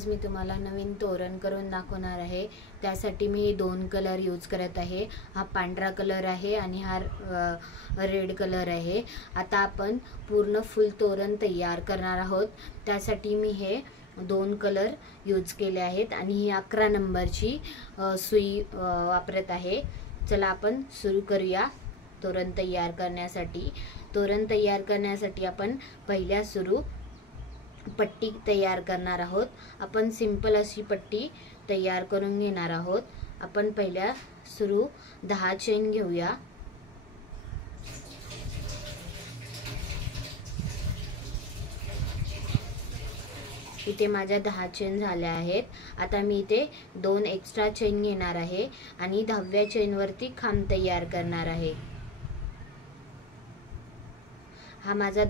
आज मी तुम्हाला नवीन तोरण करून दाखवणार आहे। त्यासाठी मी दोन कलर यूज करत आहे। हा पांढरा कलर आहे आणि हा रेड कलर आहे। आता आपण पूर्ण फुल तोरण तयार करणार आहोत। त्यासाठी मी हे दोन कलर यूज केले आहेत आणि ही 11 नंबरची सुई वापरत आहे। चला आपण सुरू करूया तोरण तयार करण्यासाठी। तोरण तयार करण्यासाठी आपण पहिल्या सुरू पट्टी तयार करणार आहोत। आपण सिंपल अशी पट्टी तयार करून घेणार आहोत। आपण पहिल्या सुरू 10 चेन घेऊया। इथे माझ्या 10 चेन झाल्या आहेत। आता मी इथे 2 एक्स्ट्रा चेन घेणार आहे आणि 10व्या चेन वरती खांब तयार करणार आहे। हा माझा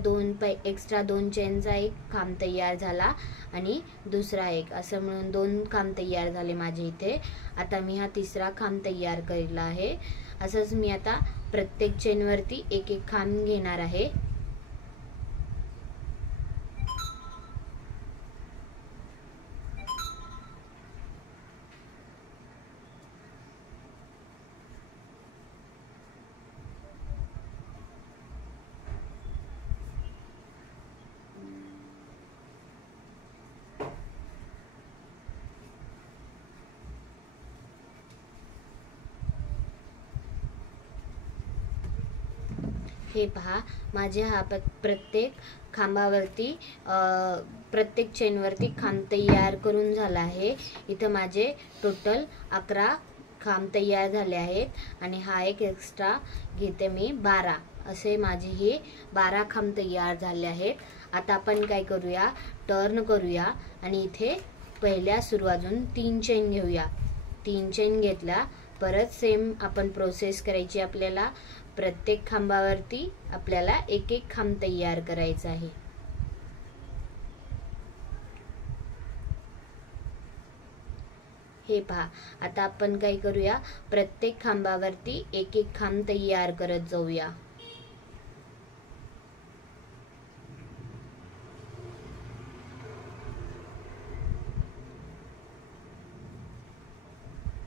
एक्स्ट्रा 2 चेनचा एक खांब तयार झाला आणि दुसरा एक, असं मिळून 2 खांब तयार झाले माझे इथे। आता मी हा तिसरा खांब तयार केला आहे। असंच मी आता प्रत्येक चेन वरती एक एक खांब घेणार आहे। हे पहा, माझे हा प्रत्येक खांबावरती प्रत्येक चेनवरती खांब तयार करून झाला आहे। इथं माझे टोटल 11 खांब तयार झाले आहेत आणि हा एक एक्स्ट्रा घेते मी 12, असे माझे हे 12 खांब तयार झाले आहेत। आता आपण काय करूया, टर्न करूया आणि इथे पहिल्या सुरू अजून 3 चेन घेऊया। 3 चेन घेतला, परत सेम आपण प्रोसेस करायची। आपल्याला प्रत्येक खांबावरती आपल्याला एक एक खांब तयार करायचा आहे। हे पहा, आता आपण काय करूया, प्रत्येक खांबावरती एक एक खांब तयार करत जाऊया।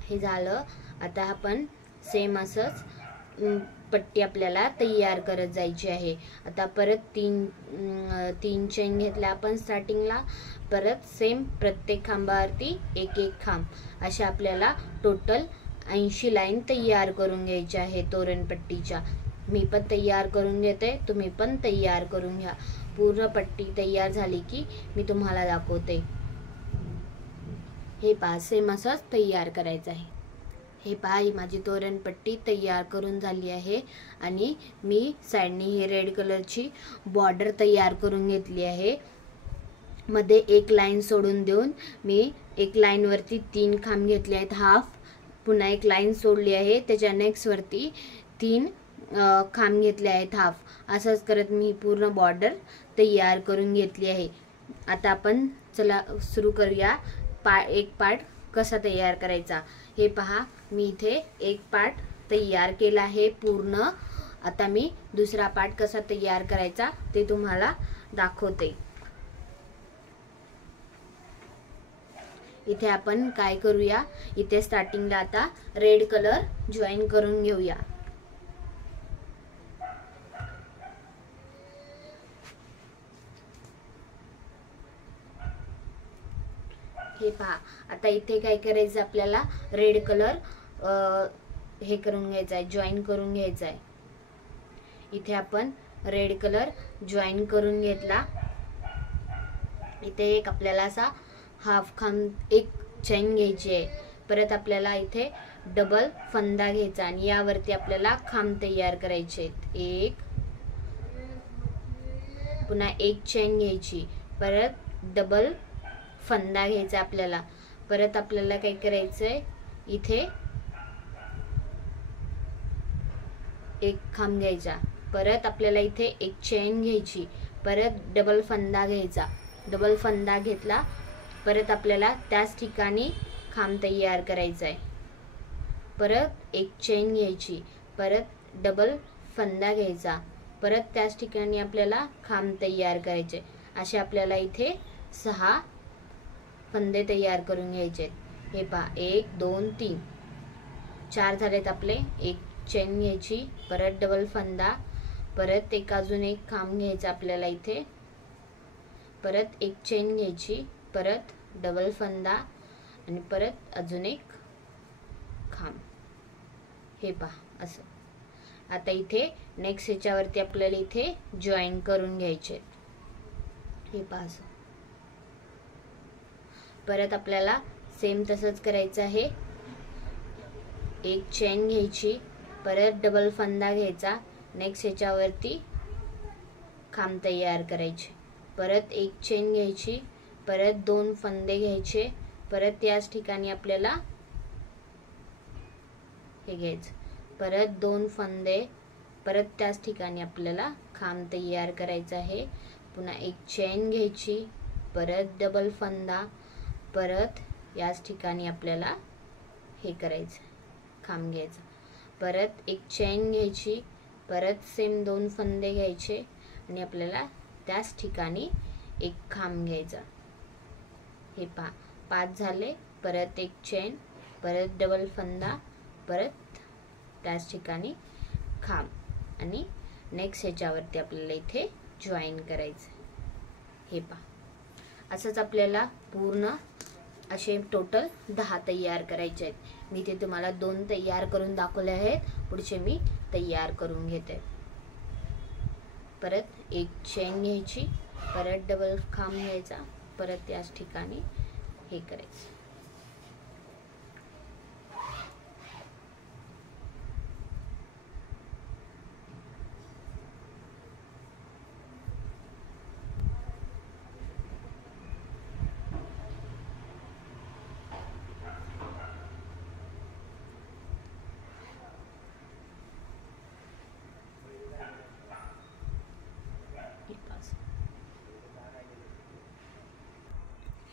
हे झालं। आता आपण सेम असंच पट्टी आपल्याला तयार करत जायची आहे। आता परत 3 चेन घेतल्या आपण स्टार्टिंगला, परत सेम प्रत्येक खांबावरती एक एक खांब, अशा आपल्याला टोटल 80 लाईन तयार करून घ्यायच्या आहे तोरण पट्टीच्या। मी पण तयार करून घेते, तुम्ही पण तयार करून घ्या। पूर्ण पट्टी तयार झाली की मी तुम्हाला दाखवते। हे पहा, सेम असंच तयार करायचं आहे। हे पहा, ही माझी तोरण पट्टी तयार करून झाली आहे आणि मी साइडनी हे रेड कलरची बॉर्डर तयार करून घेतली आहे। मध्ये एक लाईन सोडून देऊन मी एक लाईन वरती 3 खांब घेतले आहेत हाफ, पुन्हा एक लाईन सोडली आहे, त्याच्या नेक्स्ट वरती 3 खांब घेतले आहेत हाफ। असंच करत मी पूर्ण बॉर्डर तयार करून घेतली आहे। आता आपण चला सुरू करूया एक पार्ट कसा तयार करायचा। हे पहा, मी इथे एक पार्ट तयार केला आहे पूर्ण। आता मी दुसरा पार्ट कसा तयार करायचा ते तुम्हाला दाखवते। इथे आपण काय करूया, इथे स्टार्टिंगला आता रेड कलर जॉईन करून घेऊया। हे पहा, आता इथे काय करायचं, आपल्याला रेड कलर हे करून घ्यायचा आहे, जॉईन करून घ्यायचा आहे। इथे आपण रेड कलर जॉईन करून घेतला। इथे एक आपल्याला असा हाफ खांब एक चेन घ्यायची आहे। परत आपल्याला इथे डबल फंदा घ्यायचा आणि यावरती आपल्याला खांब तयार करायचे आहेत। एक, पुन्हा एक चेन घ्यायची, परत डबल फंदा घ्यायचा आपल्याला। परत आपल्याला काय करायचंय, इथे एक खांब घ्यायचा, परत आपल्याला इथे एक चेन घ्यायची, परत डबल फंदा घ्यायचा। डबल फंदा घेतला, परत आपल्याला त्याच ठिकाणी खांब तयार करायचा आहे। परत एक चेन घ्यायची, परत डबल फंदा घ्यायचा, परत त्याच ठिकाणी आपल्याला खांब तयार करायचे। असे आपल्याला इथे 6 फंदे तयार करून घ्यायचे. हे पहा 1 2 3 4 झालेत आपले. एक चेन घ्यायची, परत डबल फंदा, परत एक अजून एक खांब घ्यायचा आपल्याला इथे, परत एक चेन घ्यायची, परत डबल फंदा आणि परत अजून एक खांब. हे पहा असं. आता इथे नेक्स्ट ह्याच्यावरती आपल्याला इथे जॉईन करून घ्यायचे. हे पहा असं. परत आपल्याला सेम तसंच करायचं आहे. एक चेन घ्यायची, परत डबल फंदा घ्यायचा, नेक्स्ट ह्याच्यावरती खांब तयार करायचे, परत एक चेन घ्यायची, परत 2 फंदे घ्यायचे, परत याच ठिकाणी आपल्याला हे घ्यायचं, परत 2 फंदे, परत त्याच ठिकाणी आपल्याला खांब तयार करायचा आहे. पुन्हा एक चेन घ्यायची, परत डबल फंदा, परत याच ठिकाणी आपल्याला हे करायचं, खांब घ्यायचा, परत एक चेन घ्यायची, परत सेम 2 फंदे घ्यायचे आणि आपल्याला त्याच ठिकाणी एक खांब घ्यायचा. हे पहा 5 झाले. परत एक चेन, परत डबल फंदा, परत त्याच ठिकाणी खांब आणि नेक्स्ट ह्याच्यावरती आपल्याला इथे जॉईन करायचं. हे पहा असंच आपल्याला पूर्ण असे टोटल 10 तयार करायचे आहेत. मी इथे तुम्हाला 2 तयार करून दाखवले आहेत, पुढचे मी तयार करून घेते. परत एक चेन घ्यायची, परत डबल खांब घ्यायचा, परत याच ठिकाणी हे करायचं.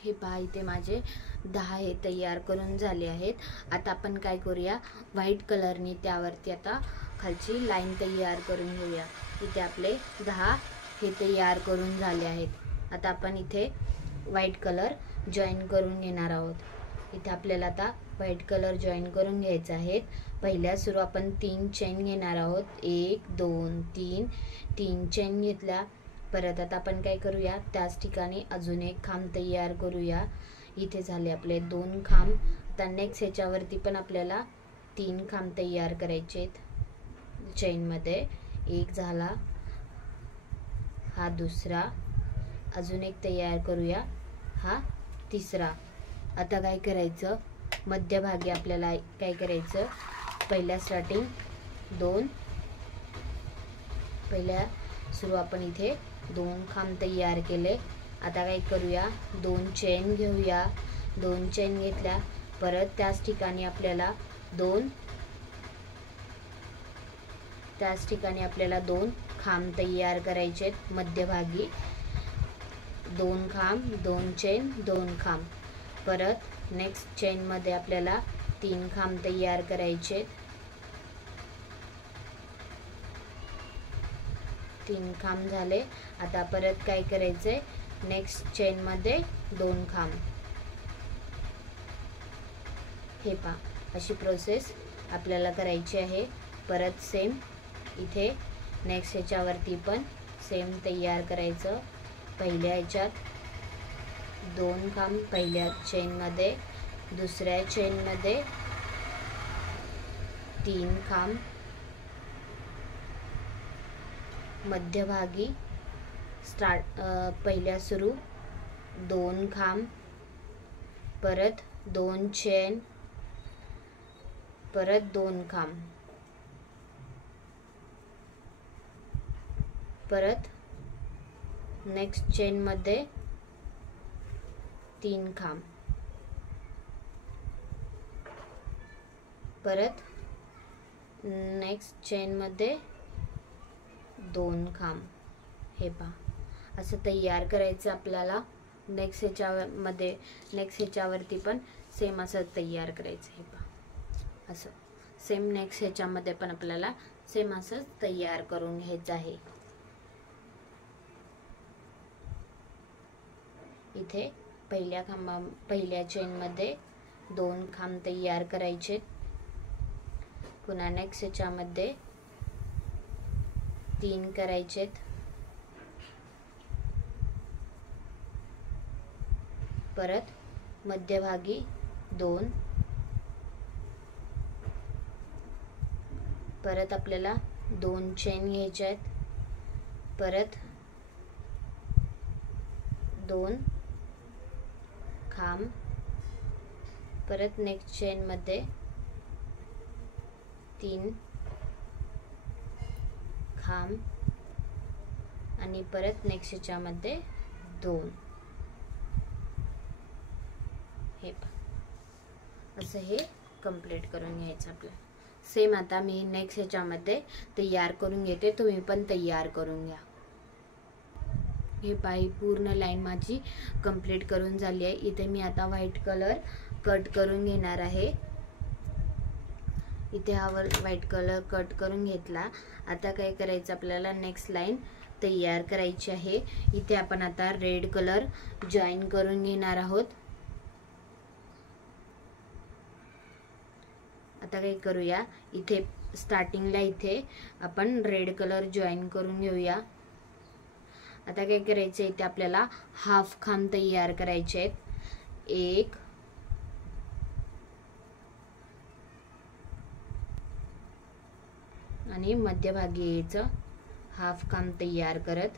हे पहा इथे माझे 10 हे तयार करून झाले आहेत. आता आपण काय करूया, व्हाईट कलरने त्यावरती आता खालची लाईन तयार करून घेऊया. इथे आपले 10 हे तयार करून झाले आहेत. आता आपण इथे व्हाईट कलर जॉईन करून घेणार आहोत. इथे आपल्याला आता व्हाईट कलर जॉईन करून घ्यायचा आहे. पहिल्या सुरू आपण 3 चेन घेणार आहोत. 1 2 3 3 चेन घेतल्या. परत आता आपण काय करूया, त्याच ठिकाणी अजून एक खांब तयार करूया. इथे झाले आपले 2 खांब. आता नेक्स्ट ह्याच्यावरती पण आपल्याला 3 खांब तयार करायचे आहेत चेनमध्ये. एक झाला, हा दुसरा, अजून एक तयार करूया, हा तिसरा. आता काय करायचं, मध्यभागी आपल्याला काय करायचं, पहिल्या स्टार्टिंग 2, पहिल्या सुरू आपण इथे 2 खांब तयार केले. आता काय करूया, 2 चेन घेऊया. 2 चेन घेतल्या, परत त्याच ठिकाणी आपल्याला 2 खांब तयार करायचे आहेत मध्यभागी. 2 खांब, 2 चेन, 2 खांब. परत नेक्स्ट चेनमध्ये आपल्याला 3 खांब तयार करायचे. 3 खांब झाले. आता परत काय करायचंय, नेक्स्ट चेनमध्ये 2 खांब. हे पहा अशी प्रोसेस आपल्याला करायची आहे. परत सेम इथे नेक्स्ट ह्याच्यावरती पण सेम तयार करायचं. पहिल्या ह्याच्यात 2 खांब पहिल्या चेनमध्ये, दुसऱ्या चेनमध्ये 3 खांब, मध्यभागी पहिल्या सुरू 2 खांब, परत 2 चेन, परत 2 खांब, परत नेक्स्ट चेनमध्ये 3 खांब, परत नेक्स्ट चेनमध्ये 2 खांब. हे पहा असं तयार करायचं आपल्याला. नेक्स्ट ह्याच्यावरती पण सेम असं तयार करायचं. हे पहा असं सेम नेक्स्ट ह्याच्यामध्ये पण आपल्याला सेम असं तयार करून घ्यायचं आहे. इथे पहिल्या चेन मध्ये 2 खांब तयार करायचे. पुन्हा नेक्स्ट याच्यामध्ये 3 करायचे. परत मध्यभागी 2. परत आपल्याला 2 चेन घ्यायच्या आहेत. परत 2 खांब. परत नेक्स्ट चेन मध्ये 3 खांब आणि परत नेक्स्ट याच्यामध्ये 2. हे असं हे कंप्लीट करून घ्यायचं आपलं. सेम आता मी नेक्स्ट याच्यामध्ये तयार करून घेते, तुम्ही पण तयार करून घ्या. हे पाही पूर्ण लाईन माझी कंप्लीट करून झाली आहे. इथे मी आता व्हाईट कलर कट करून घेणार आहे. इथे हा व्हाईट कलर कट करून घेतला. आता काय करायचं आपल्याला नेक्स्ट लाईन तयार करायची आहे. इथे आपण आता रेड कलर जॉईन करून घेणार आहोत. आता काय करूया, इथे स्टार्टिंगला इथे आपण रेड कलर जॉईन करून घेऊया. आता काय करायचं, इथे आपल्याला हाफ खांब तयार करायचे आहेत. 1 आणि मध्यभागी यायचं हाफ खांब तयार करत.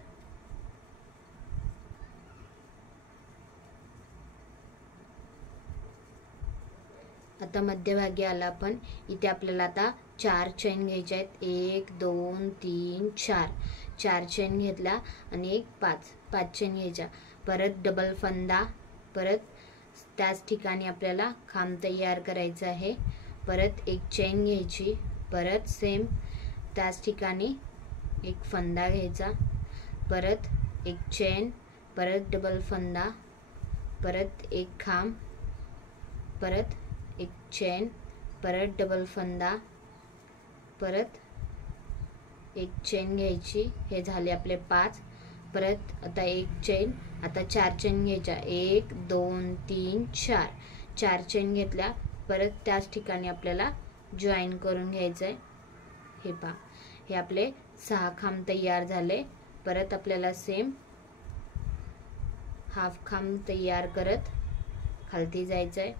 आता मध्यभागी आला आपण. इथे आपल्याला आता 4 चेन घ्यायच्या आहेत. 1 2 3 4. 4 चेन घेतला आणि एक 5 चेन घ्यायच्या. परत डबल फंदा. परत त्याच ठिकाणी आपल्याला खांब तयार करायचा आहे. परत एक चेन घ्यायची. परत सेम त्याच ठिकाणी एक फंदा घ्यायचा. परत एक चेन. परत डबल फंदा. परत एक खांब. परत एक चेन. परत डबल फंदा. परत एक चेन घ्यायची. हे झाले आपले 5. परत आता एक चेन. आता 4 चेन घ्यायच्या. 1 2 3 4. 4 चेन घेतल्या. परत त्याच ठिकाणी आपल्याला जॉईन करून घ्यायचंय. हे पहा, हे आपले 6 खांब तयार झाले. परत आपल्याला सेम हाफ खांब तयार करत खालती जायचंय.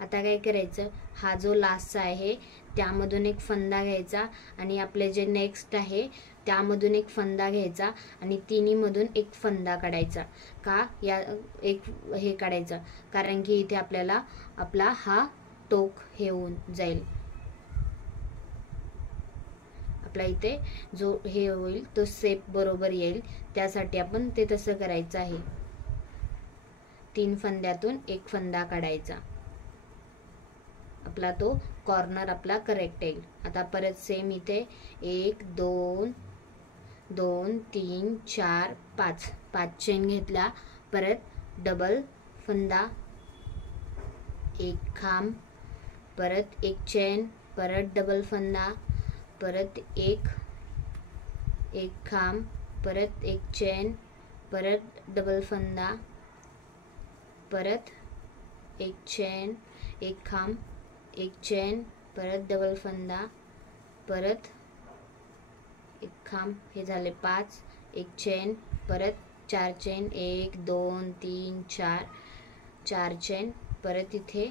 आता काय करायचं, हा जो लास्टचा आहे त्यामधून एक फंदा घ्यायचा आणि आपले जे नेक्स्ट आहे त्यामधून एक फंदा घ्यायचा आणि तिन्ही मधून एक फंदा काढायचा. का या एक हे काढायचं, कारण की इथे आपल्याला आपला हा टोक हे होऊन जाईल. आपला इथे जो हे होईल तो शेप बरोबर येईल, त्यासाठी आपण ते तसं करायचं आहे. 3 फंद्यातून एक फंदा काढायचा. आपला तो कॉर्नर आपला करेक्ट येईल. आता परत सेम इथे 1 2 2 3 4 5 चेन घेतला. परत डबल फंदा. एक खांब. परत एक चेन. परत डबल फंदा. परत एक खांब. परत एक चेन. परत डबल फंदा. परत एक चेन. एक खांब. एक चेन. परत डबल फंदा. परत एक खांब. हे झाले 5. एक चेन. परत 4 चेन. 1 2 3 4. 4 चेन. परत इथे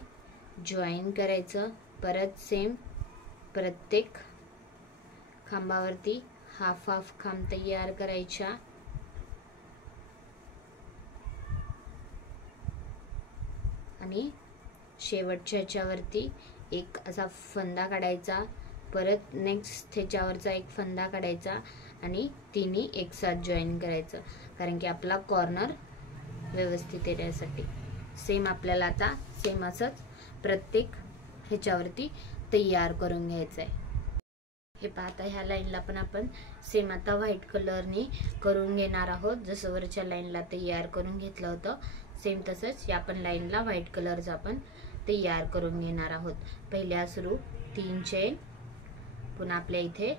जॉईन करायचं. परत सेम प्रत्येक खांबावरती हाफ खांब तयार करायच्या. आणि शेवटच्या ह्याच्यावरती एक असा फंदा काढायचा. परत नेक्स्ट ह्याच्यावरचा एक फंदा काढायचा आणि तिन्ही एक साथ जॉईन करायचं, कारण की आपला कॉर्नर व्यवस्थित येण्यासाठी. सेम आपल्याला आता सेम असंच प्रत्येक ह्याच्यावरती तयार करून घ्यायचं आहे. हे पाहता, ह्या लाईनला पण आपण सेम आता व्हाईट कलरनी करून घेणार आहोत. जसं वरच्या लाईनला तयार करून घेतलं होतं सेम तसंच या पण लाईनला व्हाईट कलरचा आपण तयार करून घेणार आहोत. पहिल्या सुरू 3 चेन. पुन्हा आपल्या इथे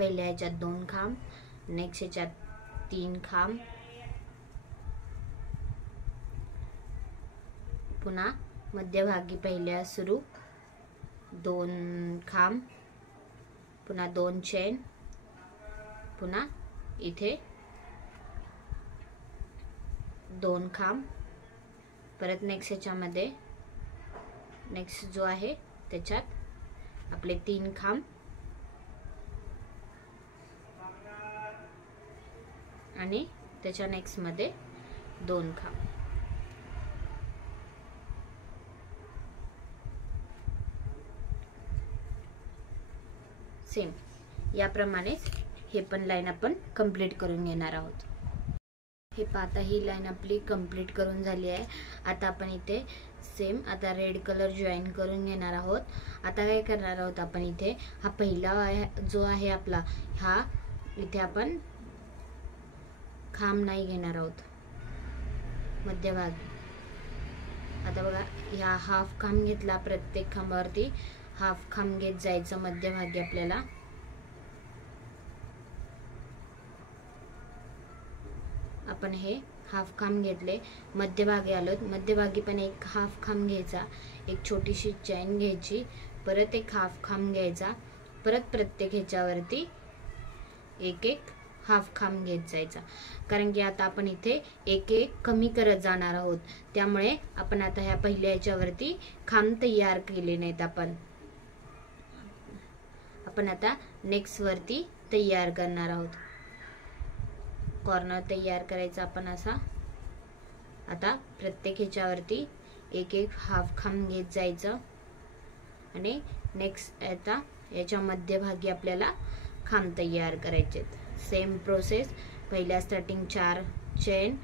पहिल्या ह्याच्यात 2 खांब, नेक्स्ट ह्याच्यात 3 खांब, पुन्हा मध्यभागी पहिल्या सुरू 2 खांब, पुन्हा 2 चेन, पुन्हा इथे 2 खांब, परत नेक्स्ट ह्याच्यामध्ये नेक्स्ट जो आहे त्याच्यात आपले 3 खांब आणि त्याच्या नेक्स्ट मध्ये 2 खांब. सेम याप्रमाणेच हे पण लाईन आपण कंप्लीट करून घेणार आहोत. हे पाहता ही लाईन आपली कंप्लीट करून झाली आहे. आता आपण इथे सेम आता रेड कलर जॉईन करून घेणार आहोत. आता काय करणार आहोत आपण इथे हा पहिला जो आहे आपला हा इथे आपण खांब नाही घेणार आहोत मध्यभागी. आता बघा ह्या हाफ खांब घेतला, प्रत्येक खांबावरती हाफ खांब घेत जायचं मध्यभागी. आपल्याला आपण हे हाफ खांब घेतले, मध्यभागी आलो, मध्यभागी पण एक हाफ खांब घ्यायचा, एक छोटीशी चैन घ्यायची, परत एक हाफ खांब घ्यायचा, परत प्रत्येक ह्याच्यावरती एक एक हाफ खांब घेत जायचा. कारण की आता आपण इथे एक एक कमी करत जाणार आहोत, त्यामुळे आपण आता ह्या पहिल्या ह्याच्यावरती खांब तयार केले नाहीत. आपण आता नेक्स्ट वरती तयार करणार आहोत. कॉर्नर तयार करायचा आपण असा. आता प्रत्येक ह्याच्यावरती एक एक हाफ खांब घेत जायचं आणि नेक्स्ट आता याच्या मध्यभागी आपल्याला खांब तयार करायचे. सेम प्रोसेस, पहिल्या स्टार्टिंग 4 चेन,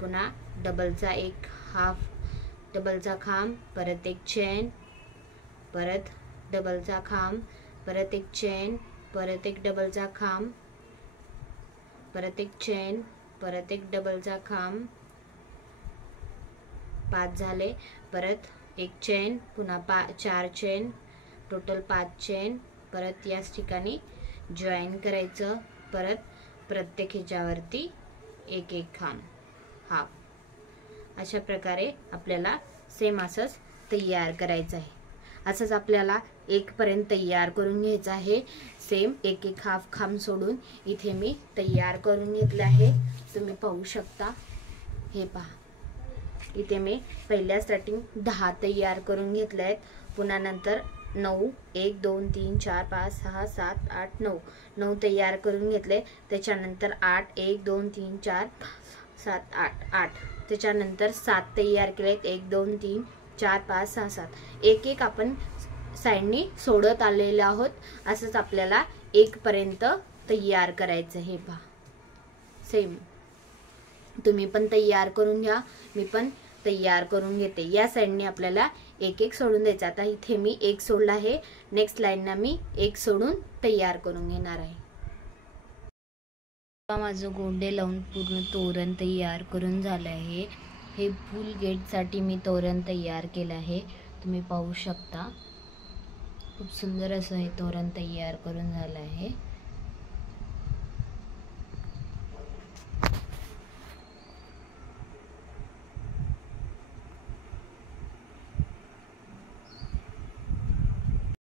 पुन्हा डबलचा एक हाफ डबलचा खांब, परत एक चेन, परत डबलचा खांब, परत एक चेन, परत एक डबलचा खांब, परत एक चेन, परत एक डबलचा खांब, 5 झाले, परत एक चेन, पुन्हा 4 चेन, टोटल 5 चेन, परत याच ठिकाणी जॉईन करायचं, परत प्रत्येक ह्याच्यावरती एक एक खांब हाफ. अशा प्रकारे आपल्याला सेम असंच तयार करायचं आहे. असंच आपल्याला 1 पर्यंत तयार करून घ्यायचं आहे. सेम एक एक हाफ खांब सोडून इथे मी तयार करून घेतले आहे. तुम्ही पाहू शकता. हे पहा इथे मी पहिल्या स्टार्टिंग 10 तयार करून घेतले आहेत, पुन्हा नंतर 9 1 2 3 4 5 6 7 8 9 तयार करून घेतले. त्याच्यानंतर 8 1 2 3 4 7 8 त्याच्यानंतर 7 तयार केलेत, 1 2 3 4 5 6 7 एक एक आपण साइडनी सोडत आलेले आहोत. असंच आपल्याला 1 पर्यंत तयार करायचं. हे पहा सेम तुम्ही पण तयार करून घ्या, मी पण तयार करून घेते. या साइडने आपल्याला एक एक सोडून द्यायचं. आता इथे मी एक सोडला आहे, नेक्स्ट लाईनला मी एक सोडून तयार करून घेणार आहे. माझं गोंडे लावून पूर्ण तोरण तयार करून झालं आहे. हे फुल गेट साठी मी तोरण तयार केलं आहे. तुम्ही पाहू शकता खूप सुंदर असं हे तोरण तयार करून झालं आहे.